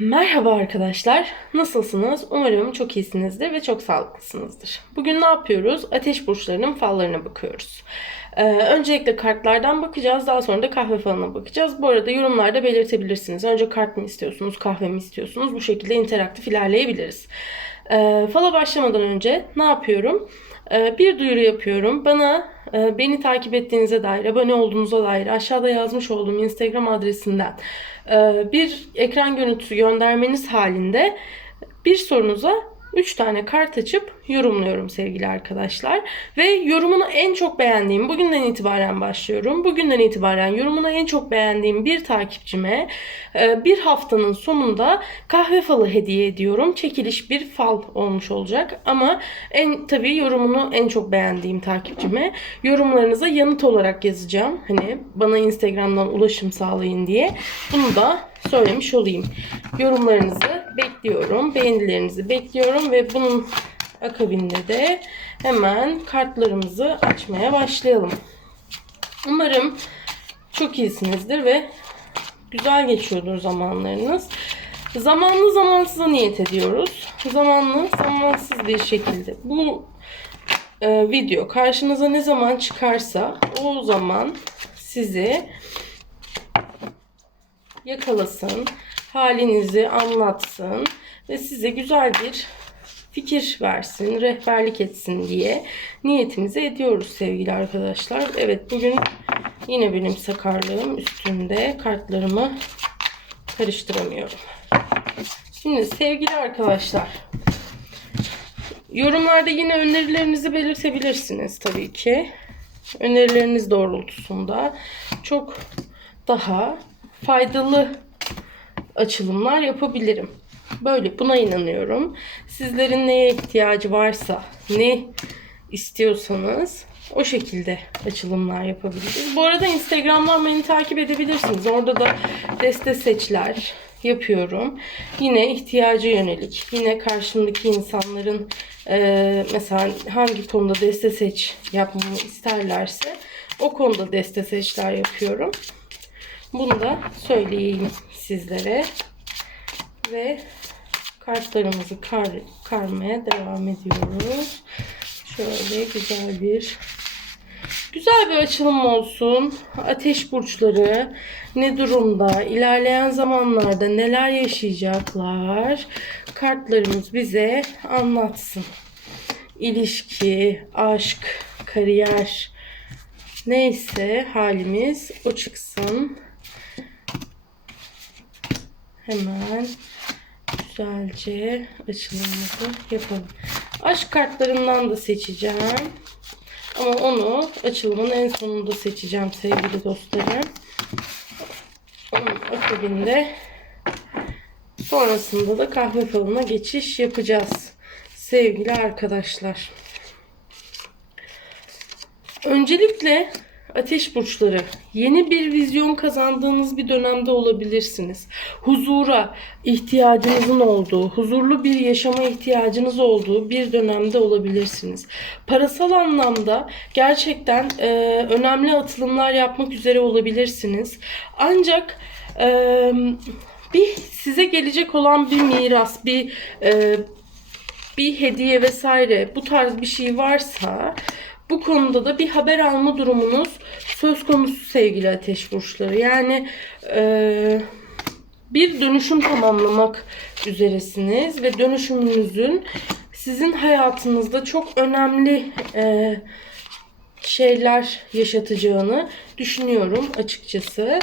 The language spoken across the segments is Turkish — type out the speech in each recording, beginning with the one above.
Merhaba arkadaşlar. Nasılsınız? Umarım çok iyisinizdir ve çok sağlıklısınızdır. Bugün ne yapıyoruz? Ateş burçlarının fallarına bakıyoruz. Ee, öncelikle kartlardan bakacağız. Daha sonra da kahve falına bakacağız. Bu arada yorumlarda belirtebilirsiniz. Önce kart mı istiyorsunuz, kahve mi istiyorsunuz? Bu şekilde interaktif ilerleyebiliriz. Ee, fala başlamadan önce ne yapıyorum? Ee, bir duyuru yapıyorum. Bana e, beni takip ettiğinize dair, abone olduğunuza dair aşağıda yazmış olduğum Instagram adresinden e, bir ekran görüntüsü göndermeniz halinde bir sorunuza 3 tane kart açıp yorumluyorum sevgili arkadaşlar. Ve yorumunu en çok beğendiğim, bugünden itibaren başlıyorum. Bugünden itibaren yorumunu en çok beğendiğim bir takipçime e, bir haftanın sonunda kahve falı hediye ediyorum. Çekiliş bir fal olmuş olacak. Ama en tabii yorumunu en çok beğendiğim takipçime yorumlarınıza yanıt olarak yazacağım. Hani bana Instagram'dan ulaşım sağlayın diye. Bunu da söylemiş olayım. Yorumlarınızı bekliyorum. Beğenilerinizi bekliyorum ve bunun akabinde de hemen kartlarımızı açmaya başlayalım. Umarım çok iyisinizdir ve güzel geçiyordur zamanlarınız. Zamanlı zamansıza niyet ediyoruz. Zamanlı zamansız bir şekilde. Bu e, video karşınıza ne zaman çıkarsa o zaman sizi yakalasın, halinizi anlatsın ve size güzel bir fikir versin, rehberlik etsin diye niyetimizi ediyoruz sevgili arkadaşlar. Evet bugün yine benim sakarlığım üstünde kartlarımı karıştıramıyorum. Şimdi sevgili arkadaşlar yorumlarda yine önerilerinizi belirtebilirsiniz tabii ki. Önerileriniz doğrultusunda çok daha faydalı açılımlar yapabilirim. Böyle buna inanıyorum. Sizlerin neye ihtiyacı varsa, ne istiyorsanız o şekilde açılımlar yapabiliriz. Bu arada Instagram'dan beni takip edebilirsiniz. Orada da deste seçler yapıyorum. Yine ihtiyaca yönelik, yine karşımdaki insanların e, mesela hangi konuda deste seç yapmamı isterlerse o konuda deste seçler yapıyorum. Bunu da söyleyeyim sizlere. Ve kartlarımızı kar, karmaya devam ediyoruz. Şöyle güzel bir güzel bir açılım olsun. Ateş burçları ne durumda? İlerleyen zamanlarda neler yaşayacaklar? Kartlarımız bize anlatsın. İlişki, aşk, kariyer neyse halimiz o çıksın. Hemen güzelce açılımımızı yapalım. Aşk kartlarından da seçeceğim. Ama onu açılımın en sonunda seçeceğim sevgili dostlarım. Onun akabinde sonrasında da kahve falına geçiş yapacağız. Sevgili arkadaşlar. Öncelikle Ateş burçları yeni bir vizyon kazandığınız bir dönemde olabilirsiniz. Huzura ihtiyacınızın olduğu, huzurlu bir yaşama ihtiyacınız olduğu bir dönemde olabilirsiniz. Parasal anlamda gerçekten e, önemli atılımlar yapmak üzere olabilirsiniz. Ancak e, bir size gelecek olan bir miras, bir e, bir hediye vesaire bu tarz bir şey varsa bu konuda da bir haber alma durumunuz söz konusu sevgili ateş burçları. Yani e, bir dönüşüm tamamlamak üzeresiniz ve dönüşümünüzün sizin hayatınızda çok önemli e, şeyler yaşatacağını düşünüyorum açıkçası.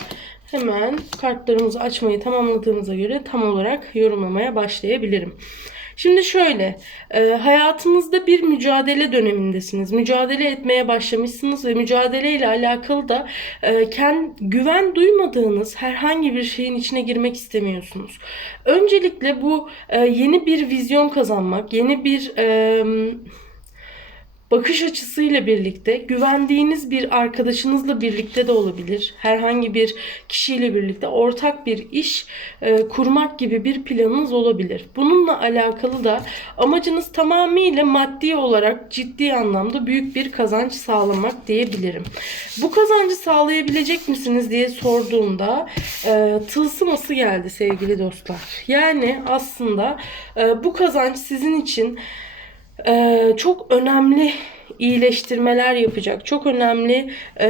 Hemen kartlarımızı açmayı tamamladığımıza göre tam olarak yorumlamaya başlayabilirim. Şimdi şöyle, e, hayatınızda bir mücadele dönemindesiniz. Mücadele etmeye başlamışsınız ve mücadele ile alakalı da e, kend, güven duymadığınız herhangi bir şeyin içine girmek istemiyorsunuz. Öncelikle bu e, yeni bir vizyon kazanmak, yeni bir... E, bakış açısıyla birlikte, güvendiğiniz bir arkadaşınızla birlikte de olabilir. Herhangi bir kişiyle birlikte ortak bir iş e, kurmak gibi bir planınız olabilir. Bununla alakalı da amacınız tamamıyla maddi olarak ciddi anlamda büyük bir kazanç sağlamak diyebilirim. Bu kazancı sağlayabilecek misiniz diye sorduğumda e, tılsıması geldi sevgili dostlar. Yani aslında e, bu kazanç sizin için e, çok önemli iyileştirmeler yapacak. Çok önemli e,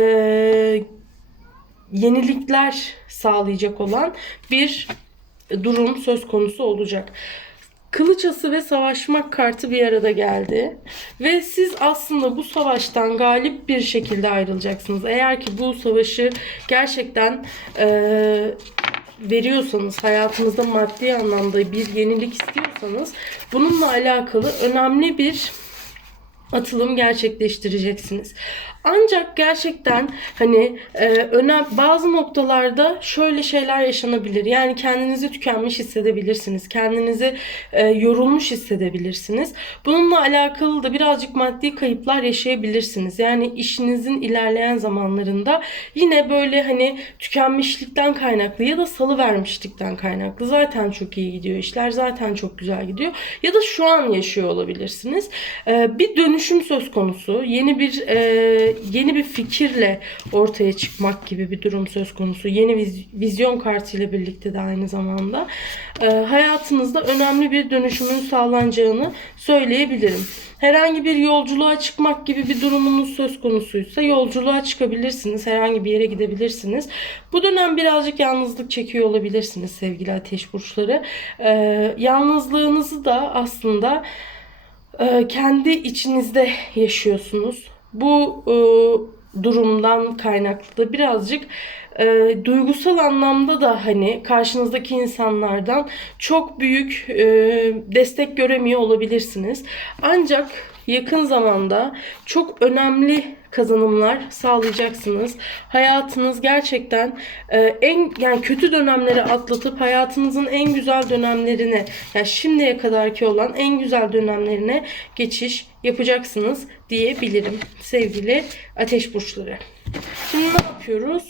yenilikler sağlayacak olan bir durum söz konusu olacak. Kılıç ası ve savaşmak kartı bir arada geldi. Ve siz aslında bu savaştan galip bir şekilde ayrılacaksınız. Eğer ki bu savaşı gerçekten eee veriyorsanız, hayatınızda maddi anlamda bir yenilik istiyorsanız bununla alakalı önemli bir atılım gerçekleştireceksiniz. Ancak gerçekten hani e, önem bazı noktalarda şöyle şeyler yaşanabilir. Yani kendinizi tükenmiş hissedebilirsiniz. Kendinizi e, yorulmuş hissedebilirsiniz. Bununla alakalı da birazcık maddi kayıplar yaşayabilirsiniz. Yani işinizin ilerleyen zamanlarında yine böyle hani tükenmişlikten kaynaklı ya da salı vermişlikten kaynaklı. Zaten çok iyi gidiyor işler. Zaten çok güzel gidiyor. Ya da şu an yaşıyor olabilirsiniz. E, bir dönüşüm söz konusu. Yeni bir e, yeni bir fikirle ortaya çıkmak gibi bir durum söz konusu. Yeni viz- vizyon kartıyla birlikte de aynı zamanda e, hayatınızda önemli bir dönüşümün sağlanacağını söyleyebilirim. Herhangi bir yolculuğa çıkmak gibi bir durumunuz söz konusuysa yolculuğa çıkabilirsiniz. Herhangi bir yere gidebilirsiniz. Bu dönem birazcık yalnızlık çekiyor olabilirsiniz sevgili ateş burçları. E, yalnızlığınızı da aslında e, kendi içinizde yaşıyorsunuz. Bu e, durumdan kaynaklı da birazcık e, duygusal anlamda da hani karşınızdaki insanlardan çok büyük e, destek göremiyor olabilirsiniz. Ancak yakın zamanda çok önemli kazanımlar sağlayacaksınız. Hayatınız gerçekten e, en yani kötü dönemleri atlatıp hayatınızın en güzel dönemlerine yani şimdiye kadarki olan en güzel dönemlerine geçiş yapacaksınız diyebilirim sevgili ateş burçları. Şimdi ne yapıyoruz?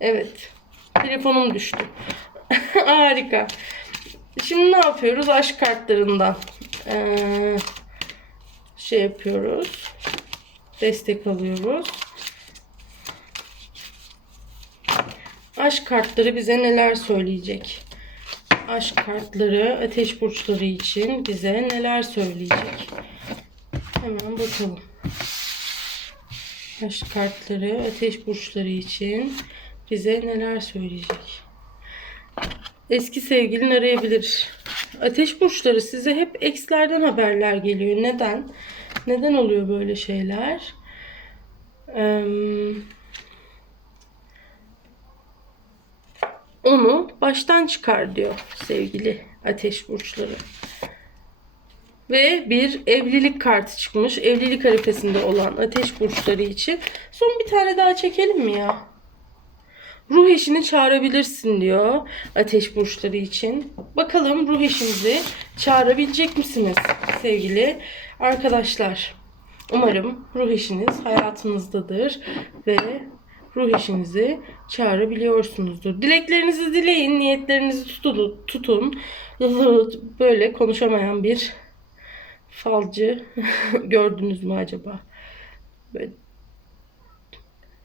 Evet. Telefonum düştü. Harika. Şimdi ne yapıyoruz? Aşk kartlarından. Ee, şey yapıyoruz. Destek alıyoruz. Aşk kartları bize neler söyleyecek? Aşk kartları ateş burçları için bize neler söyleyecek? Hemen bakalım. Aşk kartları ateş burçları için bize neler söyleyecek? Eski sevgilin arayabilir. Ateş burçları size hep ekslerden haberler geliyor. Neden? Neden oluyor böyle şeyler? Onu baştan çıkar diyor sevgili ateş burçları. Ve bir evlilik kartı çıkmış. Evlilik harifesinde olan ateş burçları için. Son bir tane daha çekelim mi ya? Ruh eşini çağırabilirsin diyor ateş burçları için. Bakalım ruh eşinizi çağırabilecek misiniz sevgili arkadaşlar? Umarım ruh eşiniz hayatınızdadır ve ruh eşinizi çağırabiliyorsunuzdur. Dileklerinizi dileyin, niyetlerinizi tutun. Böyle konuşamayan bir falcı gördünüz mü acaba? Böyle.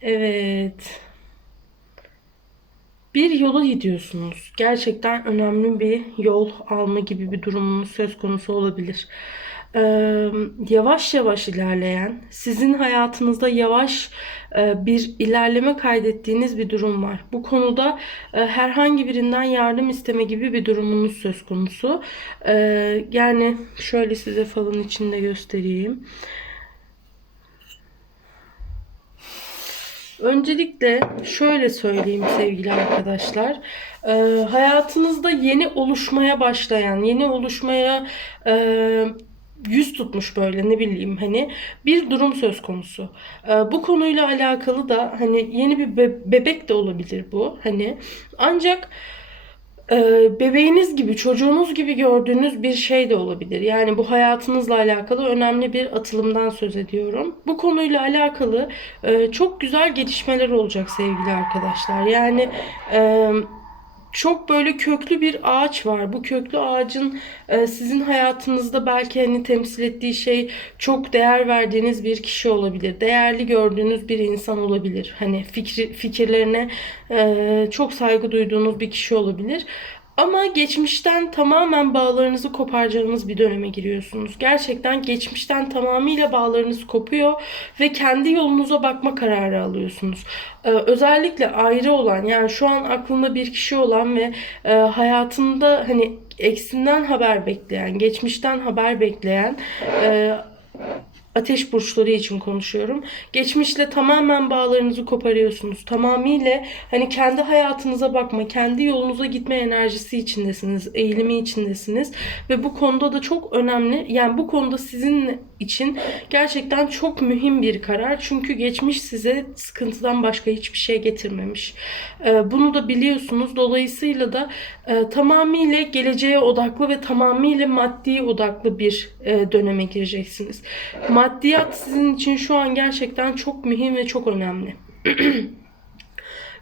Evet bir yola gidiyorsunuz. Gerçekten önemli bir yol alma gibi bir durumunuz söz konusu olabilir. Ee, yavaş yavaş ilerleyen, sizin hayatınızda yavaş e, bir ilerleme kaydettiğiniz bir durum var. Bu konuda e, herhangi birinden yardım isteme gibi bir durumunuz söz konusu. Ee, yani şöyle size falın içinde göstereyim. Öncelikle şöyle söyleyeyim sevgili arkadaşlar. Ee, hayatınızda yeni oluşmaya başlayan, yeni oluşmaya e, yüz tutmuş böyle ne bileyim hani bir durum söz konusu. Ee, bu konuyla alakalı da hani yeni bir be- bebek de olabilir bu. Hani ancak e, bebeğiniz gibi, çocuğunuz gibi gördüğünüz bir şey de olabilir. Yani bu hayatınızla alakalı önemli bir atılımdan söz ediyorum. Bu konuyla alakalı e, çok güzel gelişmeler olacak sevgili arkadaşlar. Yani e, çok böyle köklü bir ağaç var. Bu köklü ağacın e, sizin hayatınızda belki hani temsil ettiği şey çok değer verdiğiniz bir kişi olabilir. Değerli gördüğünüz bir insan olabilir. Hani fikri, fikirlerine e, çok saygı duyduğunuz bir kişi olabilir. Ama geçmişten tamamen bağlarınızı koparacağınız bir döneme giriyorsunuz. Gerçekten geçmişten tamamıyla bağlarınız kopuyor ve kendi yolunuza bakma kararı alıyorsunuz. Ee, özellikle ayrı olan yani şu an aklında bir kişi olan ve e, hayatında hani eksinden haber bekleyen, geçmişten haber bekleyen e, ateş burçları için konuşuyorum. Geçmişle tamamen bağlarınızı koparıyorsunuz. Tamamıyla hani kendi hayatınıza bakma, kendi yolunuza gitme enerjisi içindesiniz, eğilimi içindesiniz ve bu konuda da çok önemli. Yani bu konuda sizin için gerçekten çok mühim bir karar. Çünkü geçmiş size sıkıntıdan başka hiçbir şey getirmemiş. Ee, Bunu da biliyorsunuz. Dolayısıyla da e, tamamıyla geleceğe odaklı ve tamamıyla maddi odaklı bir e, döneme gireceksiniz. Maddiyat sizin için şu an gerçekten çok mühim ve çok önemli.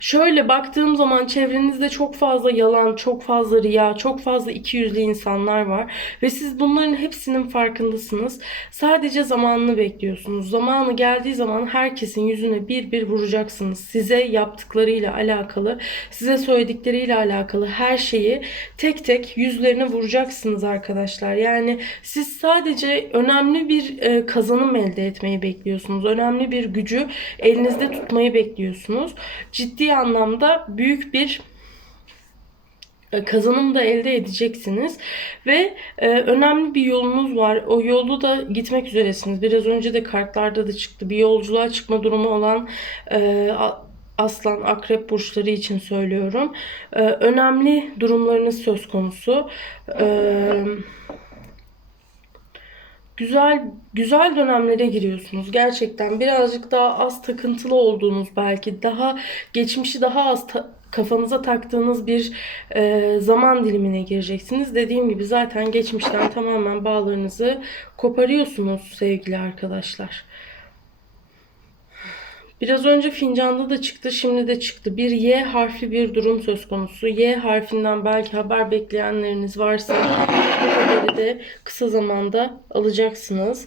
Şöyle baktığım zaman çevrenizde çok fazla yalan, çok fazla riya, çok fazla ikiyüzlü insanlar var ve siz bunların hepsinin farkındasınız. Sadece zamanını bekliyorsunuz. Zamanı geldiği zaman herkesin yüzüne bir bir vuracaksınız. Size yaptıklarıyla alakalı, size söyledikleriyle alakalı her şeyi tek tek yüzlerine vuracaksınız arkadaşlar. Yani siz sadece önemli bir e, kazanım elde etmeyi bekliyorsunuz. Önemli bir gücü elinizde tutmayı bekliyorsunuz. Ciddi anlamda büyük bir e, kazanım da elde edeceksiniz ve e, önemli bir yolunuz var. O yolu da gitmek üzeresiniz. Biraz önce de kartlarda da çıktı. Bir yolculuğa çıkma durumu olan e, Aslan, Akrep burçları için söylüyorum. E, önemli durumlarınız söz konusu. E, güzel güzel dönemlere giriyorsunuz. Gerçekten birazcık daha az takıntılı olduğunuz belki daha geçmişi daha az ta- kafanıza taktığınız bir e, zaman dilimine gireceksiniz. Dediğim gibi zaten geçmişten tamamen bağlarınızı koparıyorsunuz sevgili arkadaşlar. Biraz önce fincanda da çıktı, şimdi de çıktı. Bir Y harfli bir durum söz konusu. Y harfinden belki haber bekleyenleriniz varsa bu haberi de kısa zamanda alacaksınız.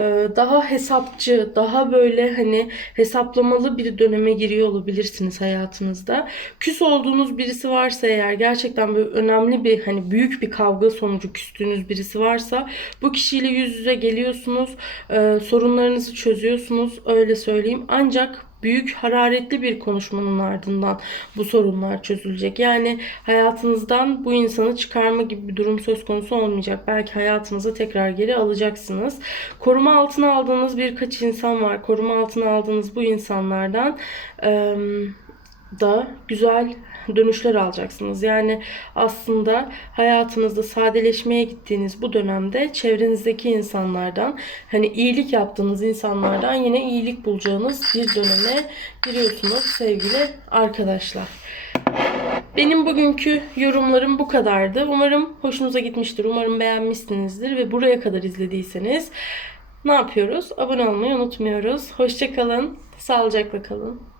Ee, daha hesapçı, daha böyle hani hesaplamalı bir döneme giriyor olabilirsiniz hayatınızda. Küs olduğunuz birisi varsa eğer gerçekten böyle önemli bir hani büyük bir kavga sonucu küstüğünüz birisi varsa bu kişiyle yüz yüze geliyorsunuz. Ee, sorunlarınızı çözüyorsunuz öyle söyleyeyim. Ancak büyük hararetli bir konuşmanın ardından bu sorunlar çözülecek. Yani hayatınızdan bu insanı çıkarma gibi bir durum söz konusu olmayacak. Belki hayatınıza tekrar geri alacaksınız. Koruma altına aldığınız birkaç insan var. Koruma altına aldığınız bu insanlardan eee, da güzel dönüşler alacaksınız. Yani aslında hayatınızda sadeleşmeye gittiğiniz bu dönemde çevrenizdeki insanlardan hani iyilik yaptığınız insanlardan yine iyilik bulacağınız bir döneme giriyorsunuz sevgili arkadaşlar. Benim bugünkü yorumlarım bu kadardı. Umarım hoşunuza gitmiştir. Umarım beğenmişsinizdir ve buraya kadar izlediyseniz ne yapıyoruz? Abone olmayı unutmuyoruz. Hoşçakalın. Sağlıcakla kalın.